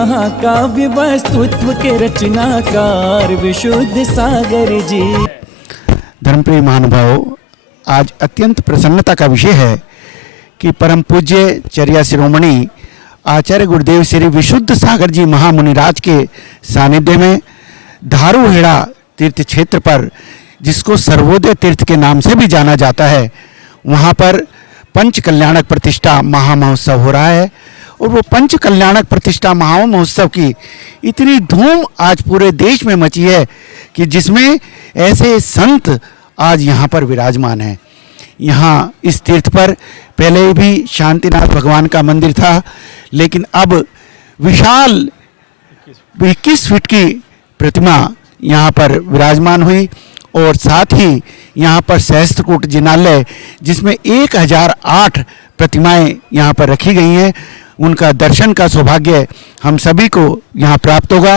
महाकाव्य वस्तुत्व के रचनाकार विशुद्ध सागर जी। धर्मप्रिय महानुभावों, आज अत्यंत प्रसन्नता का विषय है कि परम पूज्य चर्या शिरोमणि आचार्य गुरुदेव श्री विशुद्ध सागर जी महामुनिराज के सानिध्य में धारूहेड़ा तीर्थ क्षेत्र पर, जिसको सर्वोदय तीर्थ के नाम से भी जाना जाता है, वहाँ पर पंच कल्याणक प्रतिष्ठा महामहोत्सव हो रहा है। और वो पंच कल्याणक प्रतिष्ठा महामहोत्सव की इतनी धूम आज पूरे देश में मची है कि जिसमें ऐसे संत आज यहाँ पर विराजमान हैं। यहाँ इस तीर्थ पर पहले भी शांतिनाथ भगवान का मंदिर था, लेकिन अब विशाल 21 फीट की प्रतिमा यहाँ पर विराजमान हुई और साथ ही यहाँ पर सहस्त्रकूट जिनालय, जिसमें 1008 प्रतिमाएं यहाँ पर रखी गई हैं, उनका दर्शन का सौभाग्य हम सभी को यहाँ प्राप्त होगा।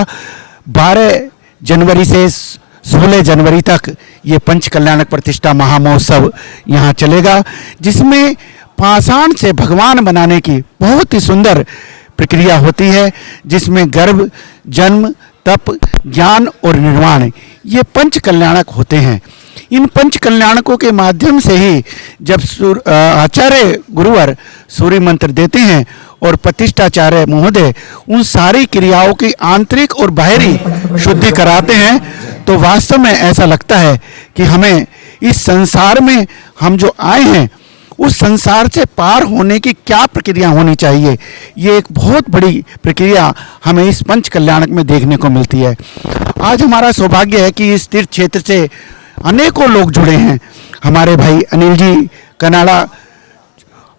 12 जनवरी से 16 जनवरी तक ये पंच कल्याणक प्रतिष्ठा महामहोत्सव यहाँ चलेगा, जिसमें पाषाण से भगवान बनाने की बहुत ही सुंदर प्रक्रिया होती है, जिसमें गर्भ, जन्म, तप, ज्ञान और निर्वाण, ये पंच कल्याणक होते हैं। इन पंच कल्याणकों के माध्यम से ही जब आचार्य गुरुवर सूर्य मंत्र देते हैं और प्रतिष्ठाचार्य महोदय उन सारी क्रियाओं की आंतरिक और बाहरी शुद्धि कराते हैं, तो वास्तव में ऐसा लगता है कि हमें इस संसार में हम जो आए हैं उस संसार से पार होने की क्या प्रक्रिया होनी चाहिए। ये एक बहुत बड़ी प्रक्रिया हमें इस पंच कल्याणक में देखने को मिलती है। आज हमारा सौभाग्य है कि इस तीर्थ क्षेत्र से अनेकों लोग जुड़े हैं। हमारे भाई अनिल जी कनाडा,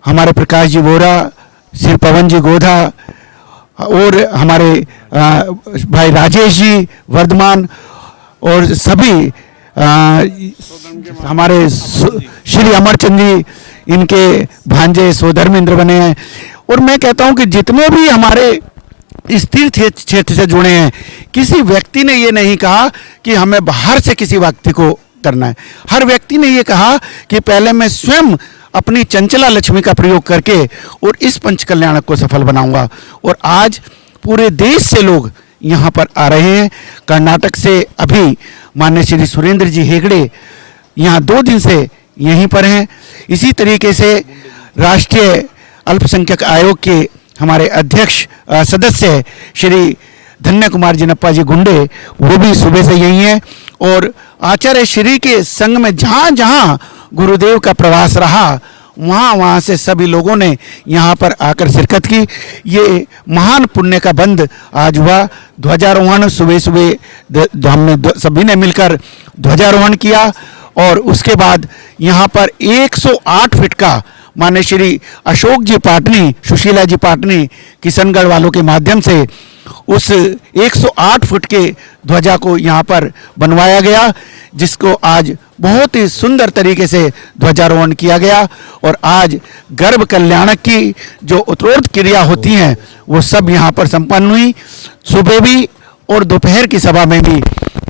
हमारे प्रकाश जी बोरा, श्री पवन जी गोधा और हमारे भाई राजेश जी वर्धमान और सभी हमारे श्री अमरचंद जी, इनके भांजे सोधर्मेंद्र बने हैं। और मैं कहता हूं कि जितने भी हमारे इस तीर्थ क्षेत्र से जुड़े हैं, किसी व्यक्ति ने ये नहीं कहा कि हमें बाहर से किसी व्यक्ति को करना है। हर व्यक्ति ने ये कहा कि पहले मैं स्वयं अपनी चंचला लक्ष्मी का प्रयोग करके और इस पंच कल्याणक को सफल बनाऊंगा। और आज पूरे देश से लोग यहाँ पर आ रहे हैं। कर्नाटक से अभी माननीय श्री सुरेंद्र जी हेगड़े यहाँ 2 दिन से यहीं पर हैं। इसी तरीके से राष्ट्रीय अल्पसंख्यक आयोग के हमारे अध्यक्ष सदस्य श्री धन्य कुमार जिनप्पा जी गुंडे, वो भी सुबह से यही हैं। और आचार्य श्री के संग में जहाँ जहाँ गुरुदेव का प्रवास रहा, वहाँ से सभी लोगों ने यहाँ पर आकर शिरकत की। ये महान पुण्य का बंद आज हुआ। ध्वजारोहण सुबह हमने सभी ने मिलकर ध्वजारोहण किया और उसके बाद यहाँ पर 108 फीट का माननीय श्री अशोक जी पाटनी, सुशीला जी पाटनी किशनगढ़ वालों के माध्यम से उस 108 फुट के ध्वजा को यहाँ पर बनवाया गया, जिसको आज बहुत ही सुंदर तरीके से ध्वजारोहण किया गया। और आज गर्भ कल्याणक की जो उत्तरोत्तर क्रिया होती हैं वो सब यहाँ पर संपन्न हुई। सुबह भी और दोपहर की सभा में भी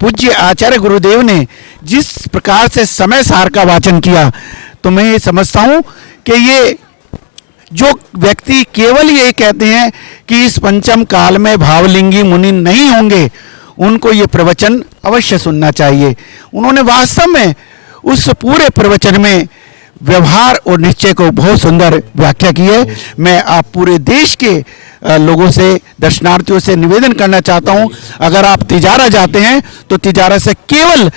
पूज्य आचार्य गुरुदेव ने जिस प्रकार से समय सार का वाचन किया, तो मैं ये समझता हूँ कि ये जो व्यक्ति केवल ये कहते हैं कि इस पंचम काल में भावलिंगी मुनि नहीं होंगे, उनको ये प्रवचन अवश्य सुनना चाहिए। उन्होंने वास्तव में उस पूरे प्रवचन में व्यवहार और निश्चय को बहुत सुंदर व्याख्या की है। मैं आप पूरे देश के लोगों से, दर्शनार्थियों से निवेदन करना चाहता हूं, अगर आप तिजारा जाते हैं तो तिजारा से केवल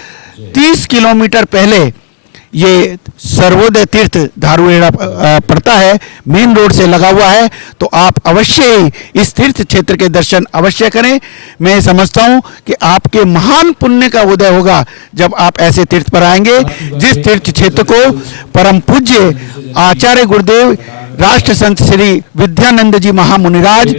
30 किलोमीटर पहले ये सर्वोदय तीर्थ धारूहेड़ा पड़ता है, मेन रोड से लगा हुआ है। तो आप अवश्य ही इस तीर्थ क्षेत्र के दर्शन अवश्य करें। मैं समझता हूं कि आपके महान पुण्य का उदय होगा जब आप ऐसे तीर्थ पर आएंगे, जिस तीर्थ क्षेत्र को परम पूज्य आचार्य गुरुदेव राष्ट्र संत श्री विद्यानंद जी महामुनिराज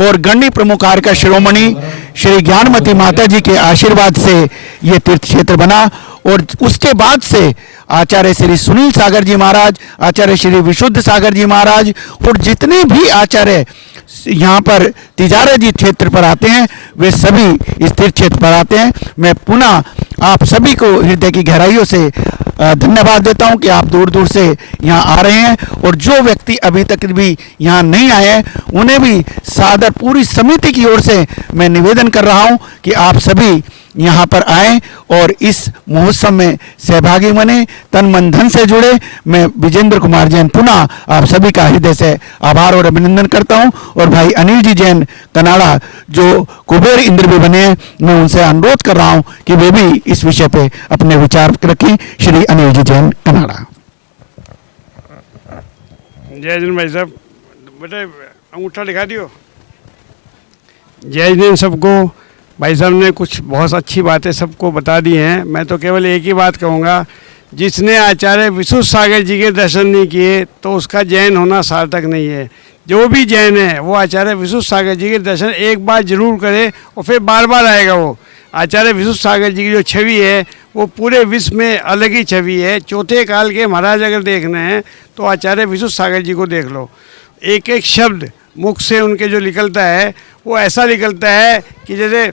और गण्य प्रमुख आर्य शिरोमणि श्री ज्ञानमती माता जी के आशीर्वाद से ये तीर्थ क्षेत्र बना। और उसके बाद से आचार्य श्री सुनील सागर जी महाराज, आचार्य श्री विशुद्ध सागर जी महाराज और जितने भी आचार्य यहाँ पर तिजारा जी क्षेत्र पर आते हैं वे सभी इस तीर्थ क्षेत्र पर आते हैं। मैं पुनः आप सभी को हृदय की गहराइयों से धन्यवाद देता हूं कि आप दूर दूर से यहाँ आ रहे हैं, और जो व्यक्ति अभी तक भी यहाँ नहीं आए हैं उन्हें भी सादर पूरी समिति की ओर से मैं निवेदन कर रहा हूं कि आप सभी यहाँ पर आएं और इस महोत्सव में सहभागी बने, तन मन धन से जुड़े। मैं विजेंद्र कुमार जैन पुनः आप सभी का हृदय से आभार और अभिनंदन करता हूं, और भाई अनिल जी जैन कनाडा जो कुबेर इंद्र भी बने हैं, मैं उनसे अनुरोध कर रहा हूं कि वे भी इस विषय पे अपने विचार रखें। श्री अनिल जी जैन कनाडा। जय जिन भाई साहब, बेटे अंगूठा दिखा दियो। जय जिन सबको। भाई साहब ने कुछ बहुत अच्छी बातें सबको बता दी हैं। मैं तो केवल एक ही बात कहूँगा, जिसने आचार्य विशुद्ध सागर जी के दर्शन नहीं किए तो उसका जैन होना सार्थक नहीं है। जो भी जैन है वो आचार्य विशुद्ध सागर जी के दर्शन एक बार जरूर करे और फिर बार बार आएगा। वो आचार्य विशुद्ध सागर जी की जो छवि है वो पूरे विश्व में अलग ही छवि है। चौथे काल के महाराज अगर देखने हैं तो आचार्य विशुद्ध सागर जी को देख लो। एक एक शब्द मुख से उनके जो निकलता है वो ऐसा निकलता है कि जैसे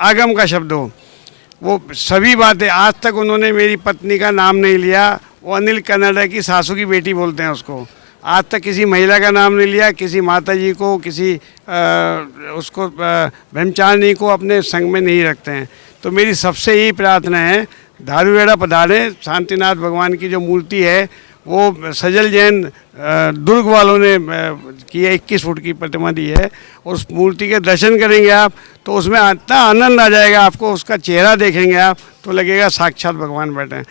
आगम का शब्द हो। वो सभी बातें, आज तक उन्होंने मेरी पत्नी का नाम नहीं लिया। वो अनिल कनाडा की सासू की बेटी बोलते हैं उसको। आज तक किसी महिला का नाम नहीं लिया, किसी माता जी को, किसी उसको ब्रह्मचारिणी को अपने संग में नहीं रखते हैं। तो मेरी सबसे यही प्रार्थना है, धारूहेड़ा पधारे शांतिनाथ भगवान की जो मूर्ति है वो सजल जैन दुर्ग वालों ने की है, 21 फुट की प्रतिमा दी है। और उस मूर्ति के दर्शन करेंगे आप तो उसमें इतना आनंद आ जाएगा आपको, उसका चेहरा देखेंगे आप तो लगेगा साक्षात भगवान बैठे हैं।